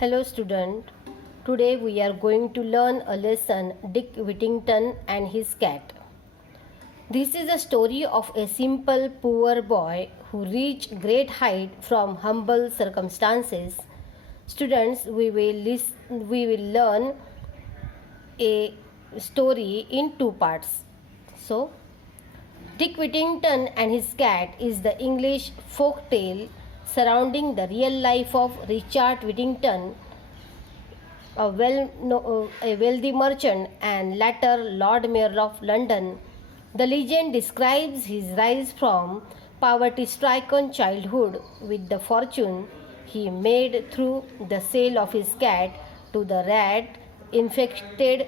Hello student. Today we are going to learn a lesson Dick Whittington and his cat. This is a story of a simple poor boy who reached great height from humble circumstances. Students, we will learn a story in two parts. So, Dick Whittington and his cat is the English folk tale surrounding the real life of Richard Whittington, a wealthy merchant and later Lord Mayor of London. The legend describes his rise from poverty-stricken childhood with the fortune he made through the sale of his cat to the rat-infected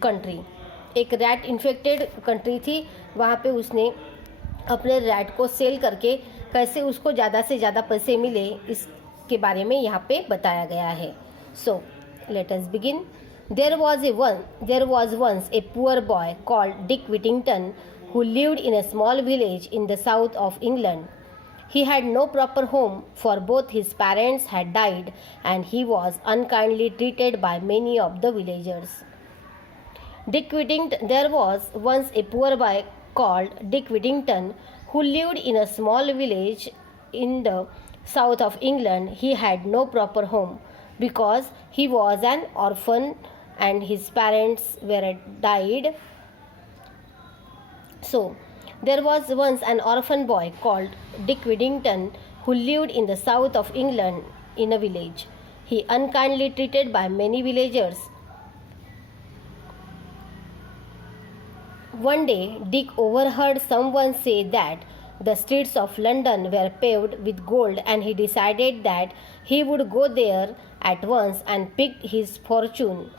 country. एक rat infected country थी, वहाँ पे उसने अपने rat को cell करके कैसे उसको ज़्यादा से ज़्यादा पैसे मिले इसके बारे में यहाँ पे बताया गया है. So let us begin. There was once a poor boy called Dick Whittington who lived in a small village in the south of England. He had no proper home, for both his parents had died and he was unkindly treated by many of the villagers. There was once a poor boy called Dick Whittington who lived in a small village in the south of England. He had no proper home because he was an orphan and his parents were died. So, there was once an orphan boy called Dick Whittington who lived in the south of England in a village. He unkindly treated by many villagers. One day, Dick overheard someone say that the streets of London were paved with gold, and he decided that he would go there at once and pick his fortune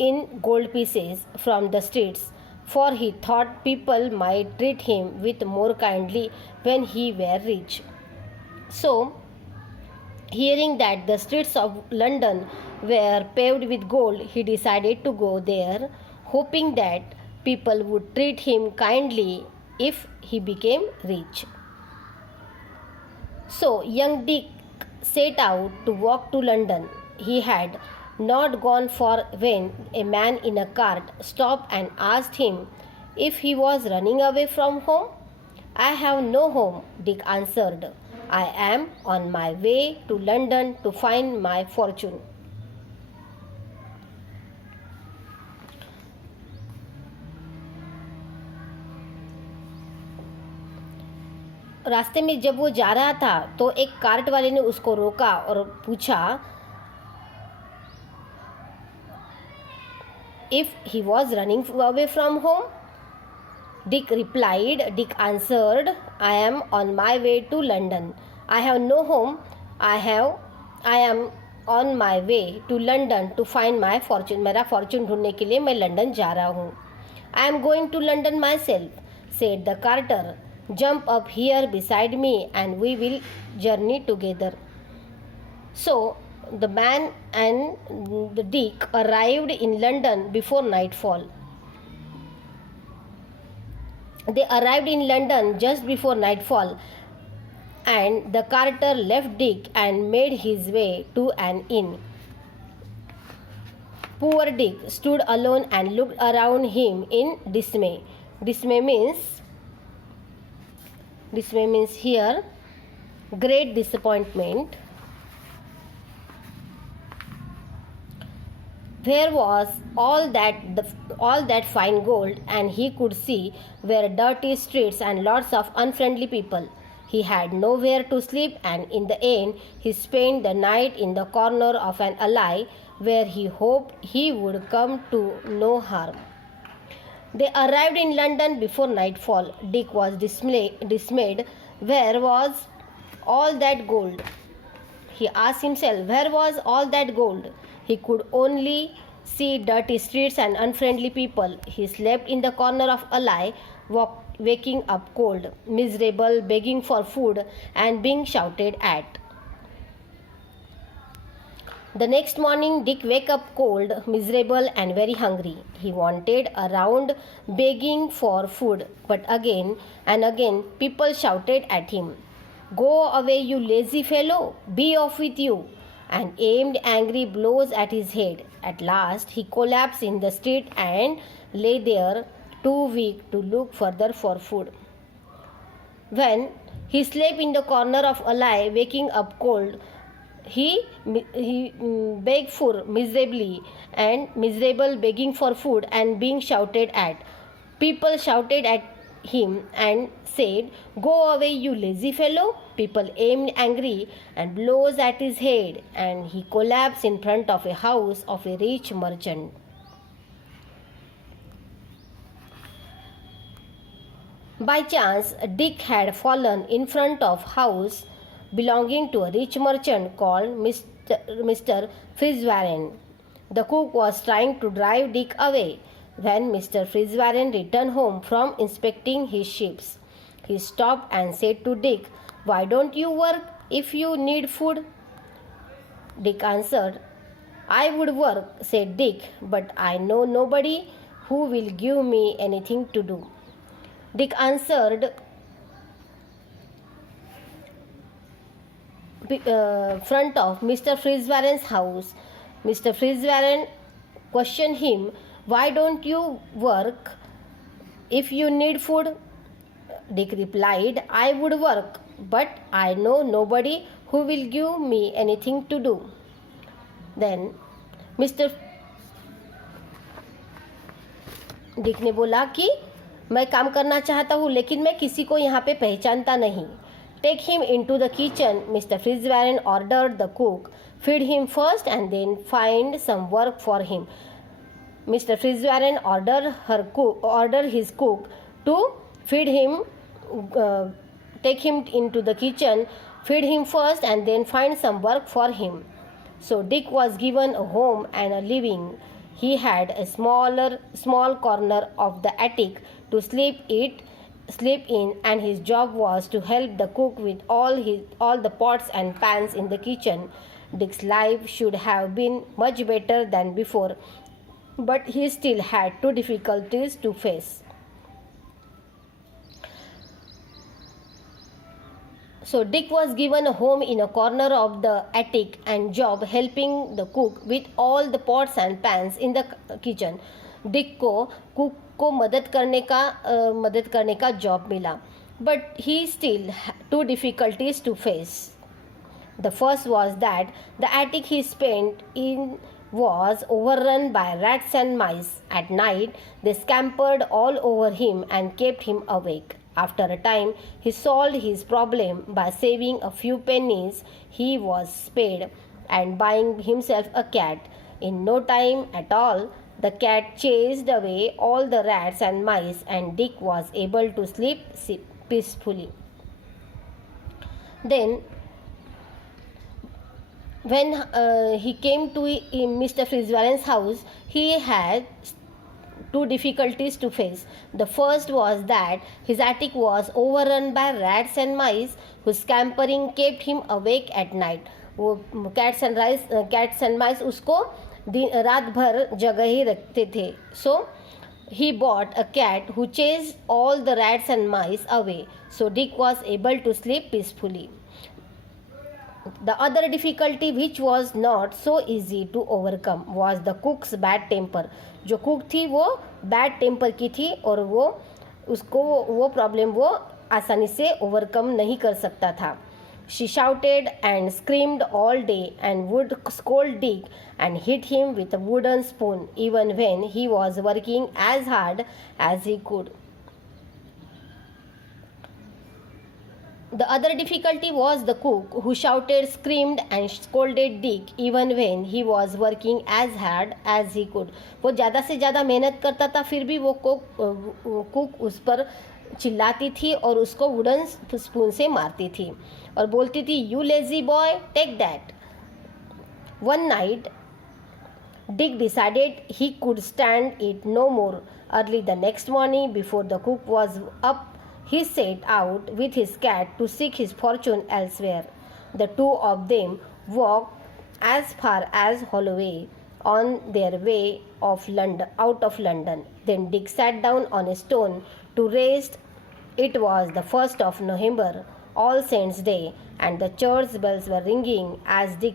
in gold pieces from the streets, for he thought people might treat him with more kindly when he were rich. So, hearing that the streets of London were paved with gold, he decided to go there, hoping that people would treat him kindly if he became rich. So, young Dick set out to walk to London. He had not gone far when a man in a cart stopped and asked him if he was running away from home. "I have no home," Dick answered. "I am on my way to London to find my fortune." रास्ते में जब वो जा रहा था तो एक cart वाले ने उसको रोका और पूछा if he was running away from home. Dick answered, "I am on my way to London. I have no home. I am on my way to London to find my fortune. मेरा fortune ढूंढने के लिए मैं London जा रहा हूँ. I am going to London myself," said the carter. "Jump up here beside me and we will journey together." So, the man and the Dick arrived in London before nightfall. They arrived in London just before nightfall, and the carter left Dick and made his way to an inn. Poor Dick stood alone and looked around him in dismay. Dismay means here great disappointment. Where was all that fine gold, and he could see were dirty streets and lots of unfriendly people. He had nowhere to sleep, and in the end he spent the night in the corner of an alley where he hoped he would come to no harm. They arrived in London before nightfall. Dick was dismayed. Where was all that gold? He asked himself, where was all that gold? He could only see dirty streets and unfriendly people. He slept in the corner of a alley, waking up cold, miserable, begging for food, and being shouted at. The next morning, Dick woke up cold, miserable, and very hungry. He wandered around begging for food, but again and again people shouted at him, "Go away, you lazy fellow! Be off with you! and aimed angry blows at his head. At last, he collapsed in the street and lay there, too weak to look further for food. When he slept in the corner of alley, waking up cold, he begged for miserable begging for food and being shouted at. People shouted at him and said, "Go away, you lazy fellow." People aimed angry and blows at his head, and he collapsed in front of a house of a rich merchant. By chance, Dick had fallen in front of house belonging to a rich merchant called Mr. Fitzwarren. The cook was trying to drive Dick away. When Mr. Fitzwarren returned home from inspecting his ships, he stopped and said to Dick, "Why don't you work if you need food?" Dick answered, "I would work," said Dick, "but I know nobody who will give me anything to do." Dick answered, front of Mr. Fitzwarren's house. Mr. Fitzwarren questioned him, "Why don't you work if you need food?" Dick replied, "I would work, but I know nobody who will give me anything to do." Then Mr. Dick ने बोला कि मैं काम करना चाहता हूँ लेकिन मैं किसी को यहाँ पे पहचानता नहीं. Take him into the kitchen, Mr. Fitzwarren ordered the cook. Feed him first and then find some work for him. Mr. Fitzwarren ordered his cook to feed him, take him into the kitchen, feed him first and then find some work for him. So Dick was given a home and a living. He had a small corner of the attic to sleep in, and his job was to help the cook with all the pots and pans in the kitchen. Dick's life should have been much better than before, but he still had two difficulties to face. So Dick was given a home in a corner of the attic and job helping the cook with all the pots and pans in the kitchen. Dick को cook को मदद करने का job मिला, but he still had two difficulties to face. The first was that the attic he spent in was overrun by rats and mice. At night, they scampered all over him and kept him awake. After a time, he solved his problem by saving a few pennies he was paid and buying himself a cat. In no time at all, the cat chased away all the rats and mice, and Dick was able to sleep peacefully. Then, when he came to Mr. Fitzwarren's house, he had two difficulties to face. The first was that his attic was overrun by rats and mice whose scampering kept him awake at night. वो cats and mice उसको रात भर जगह ही रखते थे. So he bought a cat who chased all the rats and mice away. So Dick was able to sleep peacefully. The other difficulty, which was not so easy to overcome, was the cook's bad temper. जो cook थी वो bad temper की थी और वो problem वो आसानी से ओवरकम नहीं कर सकता था. She shouted and screamed all day and would scold Dick and hit him with a wooden spoon even when he was working as hard as he could. The other difficulty was the cook who shouted, screamed and scolded Dick even when he was working as hard as he could. वो ज़्यादा से ज़्यादा मेहनत करता था फिर भी वो कुक उस पर चिल्लाती थी और उसको वुडन स्पून से मारती थी और बोलती थी, "You lazy boy, take that." One night, Dick decided he could stand it no more. Early the next morning, before the cook was up, he set out with his cat to seek his fortune elsewhere. The two of them walked as far as Holloway on their way out of London. Then Dick sat down on a stone to rest. It was the 1st of November, All Saints' Day, and the church bells were ringing as Dick